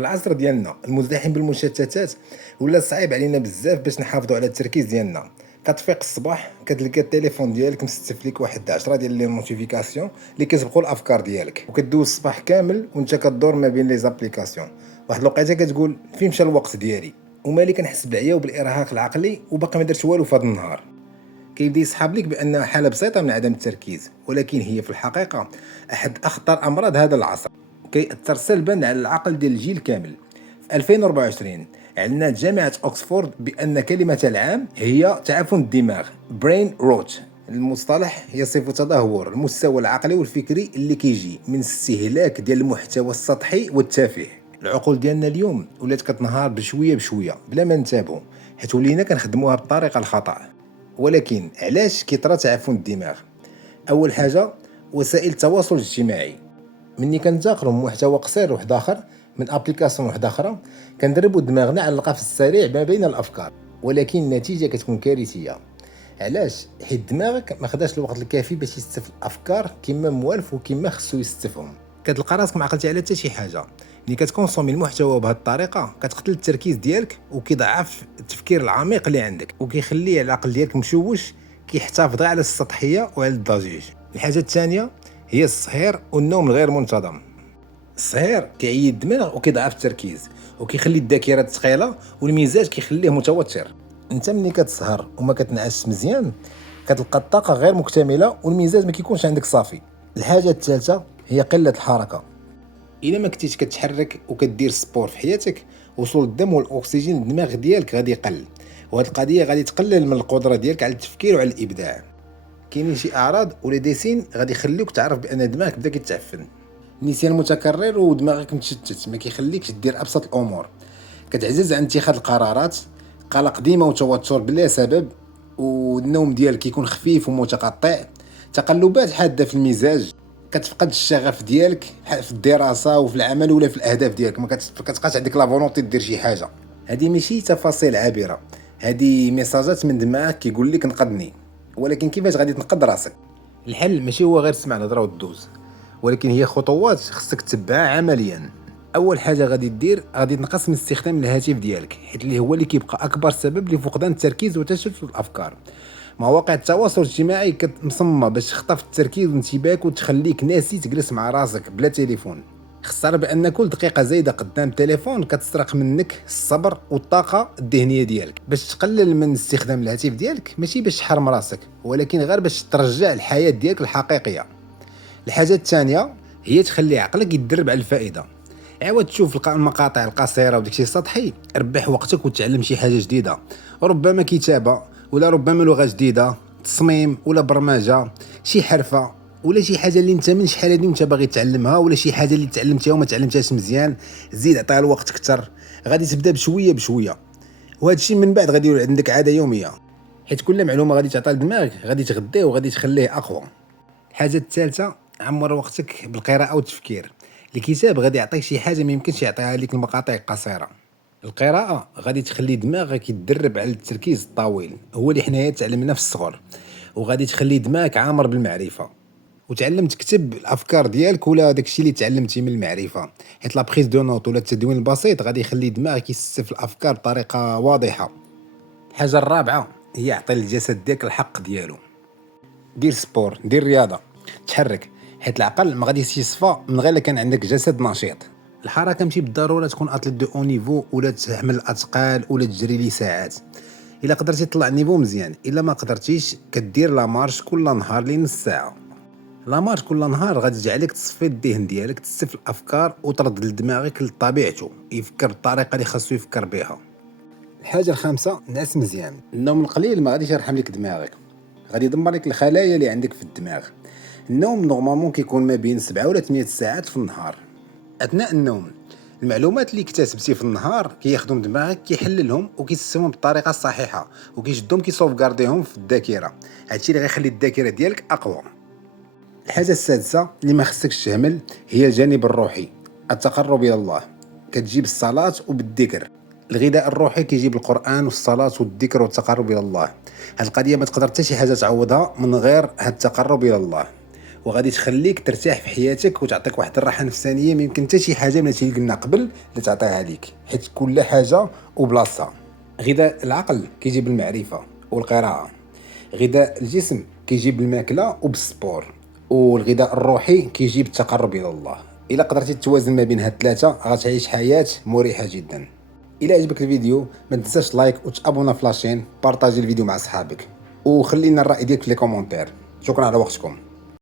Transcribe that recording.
العصر ديالنا المزدحم بالمشتتات ولا صعيب علينا بزاف باش نحافظوا على التركيز ديالنا. كتفيق الصباح كتلقى التليفون ديالك مستف ليك واحد 10 ديال لي نوتيفيكاسيون اللي كيسبقوا الافكار ديالك، وكدوز الصباح كامل وانت كدور ما بين لي زابليكاسيون. واحد الوقيته كتقول فين مشى الوقت ديالي، ومالي كنحس بالعيا وبالارهاق العقلي وباقي ما درت والو في هذا النهار. كيبدا يسحب لك بانها حاله بسيطه من عدم التركيز، ولكن هي في الحقيقه احد اخطر امراض هذا العصر، كيأثر سلبا على العقل ديال الجيل كامل. في 2024 اعلنت جامعة أكسفورد بأن كلمة العام هي تعفن الدماغ brain rot. المصطلح يصف تدهور المستوى العقلي والفكري اللي كيجي من استهلاك ديال المحتوى السطحي والتافه. العقول ديالنا اليوم ولات كتنهار بشويه بشويه بلا ما ننتبهوا، حيت ولينا كنخدموها بالطريقه الخطا. ولكن علاش كيطرى تعفن الدماغ؟ اول حاجه وسائل التواصل الاجتماعي. مني كنتاخروا من محتوى قصير واحد اخر من ابليكاسيون واحده اخرى كندربوا دماغنا على القفز السريع ما بين الافكار، ولكن النتيجه كتكون كارثيه. علاش؟ حيت دماغك ما خداش الوقت الكافي باش يستف الافكار كما موالف وكما خصو يستفهم. كتلقى راسك ما عقلتي على حتى شي حاجه. ملي كتكونسومي المحتوى بهذه الطريقه كتقتل التركيز ديالك وكيضعف التفكير العميق اللي عندك وكيخلي العقل ديالك مشوش، كيحتفظ على السطحيه وعلى الضجيج. الحاجه الثانيه هي السهر والنوم الغير منتظم. السهر كيعيد الدماغ وكيضعف التركيز وكيخلي الذاكره ثقيله والمزاج كيخليه متوتر. انت ملي كتسهر وما كتنعس مزيان كتلقى الطاقه غير مكتمله والمزاج ما كيكونش عندك صافي. الحاجه الثالثه هي قله الحركه. الا ما كنتيش كتحرك وكدير سبور في حياتك، وصول الدم والاكسجين للدماغ ديالك غادي يقل، وهاد القضيه غادي تقلل من القدره ديالك على التفكير وعلى الابداع. كاينين شي اعراض ولا ديسين غادي يخليوك تعرف بان دماغك بدا كيتعفن. نسيان متكرر ودماغك متشتت ما كيخليكش دير ابسط الامور، كتعجز عن اتخاذ القرارات، قلق ديما وتوتر بلا سبب، والنوم ديالك كيكون خفيف ومتقطع، تقلبات حاده في المزاج، كتفقد الشغف ديالك في الدراسه وفي العمل ولا في الاهداف ديالك، ما كتبقاش عندك لا فولونتي دير شي حاجه. هذه ماشي تفاصيل عابره، هذه ميساجات من دماغك كيقول لك نقدني. ولكن كيفاش غادي تنقد راسك؟ الحل ماشي هو غير تسمع الهضره ودوز، ولكن هي خطوات خصك تتبعها عمليا. اول حاجه غادي دير غادي تنقص من استخدام الهاتف ديالك، حيت اللي هو اللي كيبقى اكبر سبب لفقدان التركيز وتشتت الافكار. مواقع التواصل الاجتماعي كتمصممه باش تخطف التركيز وانتباهك وتخليك ناسي تجلس مع راسك بلا تليفون. خسر بان كل دقيقه زايده قدام التليفون كتسرق منك الصبر والطاقه الذهنيه ديالك. باش تقلل من استخدام الهاتف ديالك ماشي باش تحرم راسك، ولكن غير باش ترجع الحياه ديالك الحقيقيه. الحاجه الثانيه هي تخلي عقلك يتدرب على الفائده. عاود تشوف المقاطع القصيره وداكشي السطحي، ربح وقتك وتعلم شي حاجه جديده، ربما كتابه ولا ربما لغه جديده، تصميم ولا برمجه، شي حرفه ولا شي حاجه اللي انت من شحال هادي وانت باغي تعلمها، ولا شي حاجه اللي تعلمتيها وما تعلمتهاش مزيان زيد عطيها الوقت اكثر. غادي تبدا بشويه بشويه، وهذا الشيء من بعد غادي يولي عندك عاده يوميه، حيت كل معلومه غادي تعطيها لدماغك غادي تغذيه وغادي تخليه اقوى. الحاجه الثالثه عمر وقتك بالقراءه والتفكير. الكتاب غادي يعطيك شي حاجه ما يمكنش يعطيها لك المقاطع القصيره. القراءه غادي تخلي دماغك يتدرب على التركيز الطويل، هو اللي حنايا تعلمنا في الصغر، وغادي تخلي دماغك عامر بالمعرفه. وتعلم تكتب الافكار ديالك ولا داكشي اللي تعلمتي من المعرفه، حيت لا بريز دو نوت ولا التدوين البسيط غادي يخلي دماغك يستف الافكار بطريقه واضحه. الحاجه الرابعه هي عطي للجسد ديالك الحق ديالو. دير سبور، دير رياضه، تحرك، حيت العقل ما غاديش يصفى من غير كان عندك جسد نشيط. الحركه ماشي بالضروره تكون اتليت دو اون نيفو ولا تحمل الاثقال ولا تجري لي ساعات. الا قدرتي تطلع نيفو مزيان، الا ما قدرتيش كدير لا مارش كل نهار لنص ساعه. لا مارش كل نهار غادي تجعلك تصفي الذهن ديالك، تستف الافكار وترد لدماغك لطبيعته يفكر بالطريقه اللي خاصو يفكر بها. الحاجه الخامسه نعس مزيان. النوم القليل ما غاديش يرحم لك دماغك، غادي يدمر لك الخلايا اللي عندك في الدماغ. النوم نورمالمون كيكون ما بين 7 ولا 8 ساعات في النهار. اثناء النوم المعلومات اللي اكتسبتي في النهار كياخذهم دماغك كيحللهم وكيسيستمهم بالطريقه الصحيحه وكيشدهم كيسوفغارديهم في الذاكره. هادشي اللي غيخلي الذاكره ديالك اقوى. الحاجه السادسه اللي ما خصكش تهمل هي الجانب الروحي، التقرب الى الله. كتجيب الصلاه وبالذكر. الغذاء الروحي كيجيب القران والصلاه والذكر والتقرب الى الله. هاد القضيه ما تقدر حتى شي حاجه تعوضها من غير هاد التقرب الى الله. وغادي تخليك ترتاح في حياتك وتعطيك واحد الراحه نفسانيه ما يمكن حتى شي حاجه من هادشي اللي قلنا قبل اللي تعطيها ليك، حيت كل حاجه وبلاصتها. غذاء العقل كيجي بالمعرفه والقراءه، غذاء الجسم كيجي بالماكله وبالسبور، والغذاء الروحي كيجي بالتقرب الى الله. الا قدرتي توازن ما بين هاد الثلاثه غتعيش حياه مريحه جدا. الى عجبك الفيديو ما تنساش لايك وتابونا في لاشين، بارطاجي الفيديو مع صحابك، وخلينا الراي ديالك في لي كومونتير. شكرا على وقتكم.